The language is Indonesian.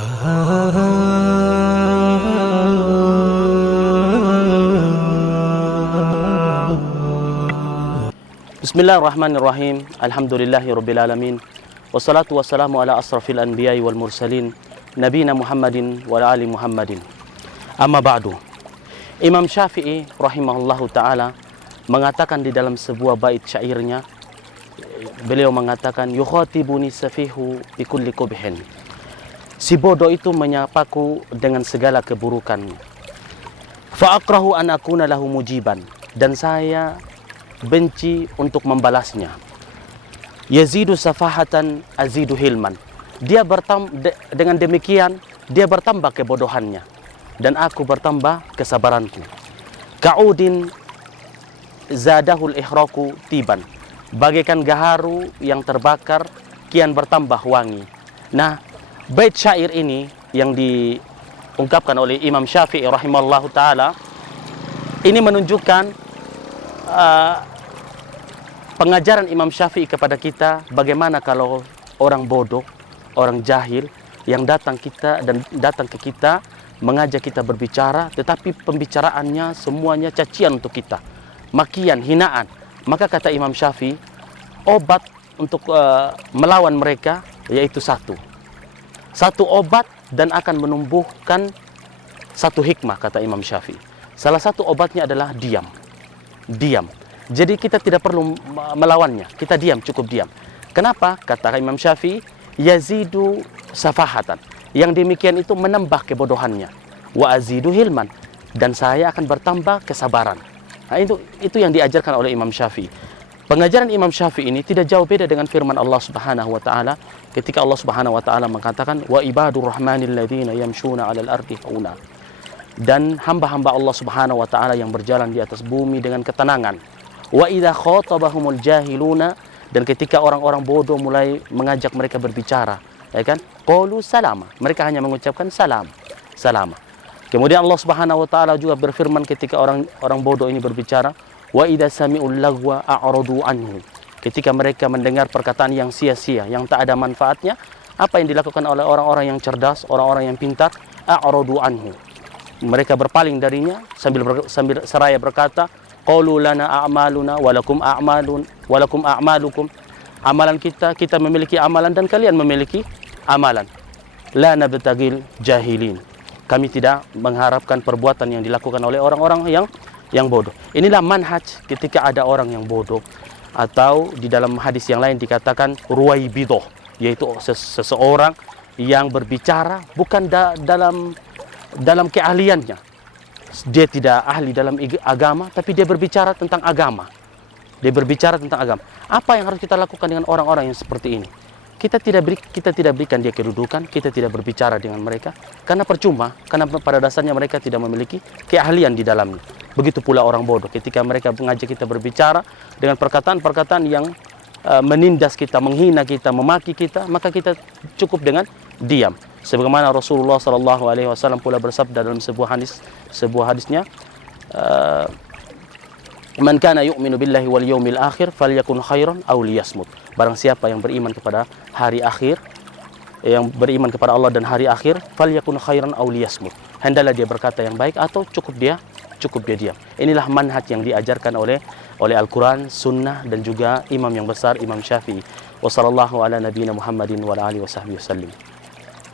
Bismillahirrahmanirrahim. Alhamdulillahirabbil alamin. Wassalatu wassalamu ala asrafil anbiya'i wal mursalin nabiyina Muhammadin wa ala ali Muhammadin. Amma ba'du. Imam Syafi'i rahimahullahu taala mengatakan di dalam sebuah bait syairnya, beliau mengatakan yukhatibuni safihu bi kulli qubhin. Si bodoh itu menyapaku dengan segala keburukan. Fa akrahu an akuna lahu mujiban, dan saya benci untuk membalasnya. Yazidu safahatan azidu hilman. Dengan demikian dia bertambah kebodohannya dan aku bertambah kesabaranku. Ka'udin zadahul ihraqu tiban. Bagaikan gaharu yang terbakar kian bertambah wangi. Nah, bait syair ini yang diungkapkan oleh Imam Syafi'i rahimahullahu taala ini menunjukkan pengajaran Imam Syafi'i kepada kita bagaimana kalau orang bodoh, orang jahil yang datang ke kita mengajak kita berbicara, tetapi pembicaraannya semuanya cacian untuk kita, makian, hinaan. Maka kata Imam Syafi'i, obat untuk melawan mereka yaitu satu obat dan akan menumbuhkan satu hikmah, kata Imam Syafi'i. Salah satu obatnya adalah diam. Jadi kita tidak perlu melawannya, kita diam, cukup diam. Kenapa? Kata Imam Syafi'i, yazidu safahatan. Yang demikian itu menambah kebodohannya. Wa azidu hilman, dan saya akan bertambah kesabaran. Nah, itu yang diajarkan oleh Imam Syafi'i. Pengajaran Imam Syafi'i ini tidak jauh beda dengan firman Allah Subhanahu wa taala ketika Allah Subhanahu wa taala mengatakan wa ibadur rahmanil ladzina yamshuna 'alal ardi hauna. Dan hamba-hamba Allah Subhanahu wa taala yang berjalan di atas bumi dengan ketenangan. Wa idza khatabahumul jahiluna, dan ketika orang-orang bodoh mulai mengajak mereka berbicara, ya kan? Qalu salama. Mereka hanya mengucapkan salam. Kemudian Allah Subhanahu wa taala juga berfirman ketika orang bodoh ini berbicara, wa idza sami'ul lagwa a'radu anhu. Ketika mereka mendengar perkataan yang sia-sia, yang tak ada manfaatnya, apa yang dilakukan oleh orang-orang yang cerdas, orang-orang yang pintar? A'radu anhu. Mereka berpaling darinya sambil seraya berkata, qalu lana a'maluna walakum a'malukum. Amalan kita memiliki amalan dan kalian memiliki amalan. La nabtagil jahilin. Kami tidak mengharapkan perbuatan yang dilakukan oleh orang-orang yang bodoh. Inilah manhaj ketika ada orang yang bodoh, atau di dalam hadis yang lain dikatakan ruwaibidoh, yaitu seseorang yang berbicara bukan dalam keahliannya. Dia tidak ahli dalam agama, tapi dia berbicara tentang agama. Apa yang harus kita lakukan dengan orang-orang yang seperti ini? Kita tidak berikan dia kedudukan, kita tidak berbicara dengan mereka, karena percuma, karena pada dasarnya mereka tidak memiliki keahlian di dalamnya. Begitu pula orang bodoh, ketika mereka mengajak kita berbicara dengan perkataan-perkataan yang menindas kita, menghina kita, memaki kita, maka kita cukup dengan diam. Sebagaimana Rasulullah SAW pula bersabda dalam sebuah hadisnya, man kana yu'minu billahi wal yawmil akhir falyakun khairan aw liyasmut. Barang siapa yang beriman kepada hari akhir, yang beriman kepada Allah dan hari akhir, falyakun khairan aw liyasmut. Hendaklah dia berkata yang baik atau cukup dia diam. Inilah manhaj yang diajarkan oleh Al-Quran, Sunnah, dan juga imam yang besar, Imam Syafi'i. Wassallallahu ala nabiyina Muhammadin wa ala alihi wa sahbihi wasallim.